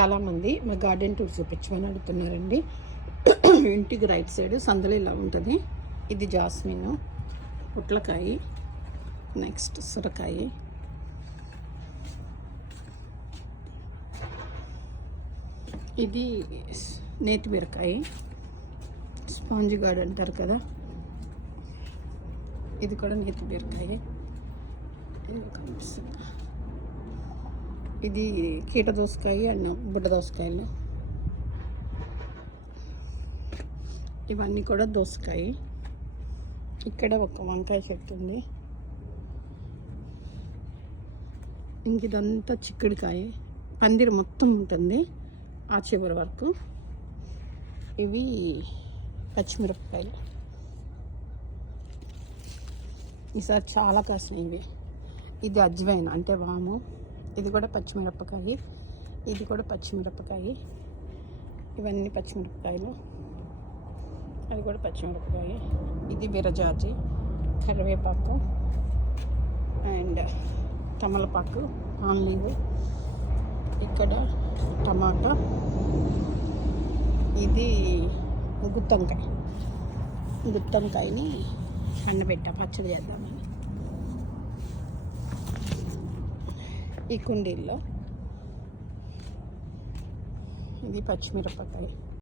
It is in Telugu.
చాలామంది మా గార్డెన్ టూర్ చూపించమని అడుగుతున్నారండి. ఇంటికి రైట్ సైడ్ సందులు ఇలా ఉంటుంది. ఇది జాస్మిన్ పొట్లకాయ నెక్స్ట్ సొరకాయ. ఇది నేతి బీరకాయ. స్పాంజ్ గార్డ్ అంటారు కదా. ఇది కూడా నేతి బీరకాయ. కనిపిస్తుంది ఇది కీట దోసకాయ అండ్ బుడ్డ దోసకాయలు. ఇవన్నీ కూడా దోసకాయ. ఇక్కడ ఒక వంకాయ చెట్టు ఉంది. ఇంక ఇదంతా చిక్కుడుకాయ. పందిరి మొత్తం ఉంటుంది ఆ చివరి వరకు. ఇవి పచ్చిమిరపకాయలు. ఈసారి చాలా కాసినాయి ఇవి ఇది అజ్వైన్ అంటే వాము. ఇది కూడా పచ్చిమిరపకాయ. ఇది కూడా పచ్చిమిరపకాయ. ఇవన్నీ పచ్చిమిరపకాయలు. అది కూడా పచ్చిమిరపకాయ. ఇది విరజాజి కరివేపాకు అండ్ తమలపాకు ఆన్లీవ్ ఇక్కడ టమాటా. ఇది గుత్తంకాయ. గుత్తంకాయని కండబెట్ట పచ్చడి చేద్దామని. ఈ కుండీల్లో. ఇది పచ్చిమిరపకాయ.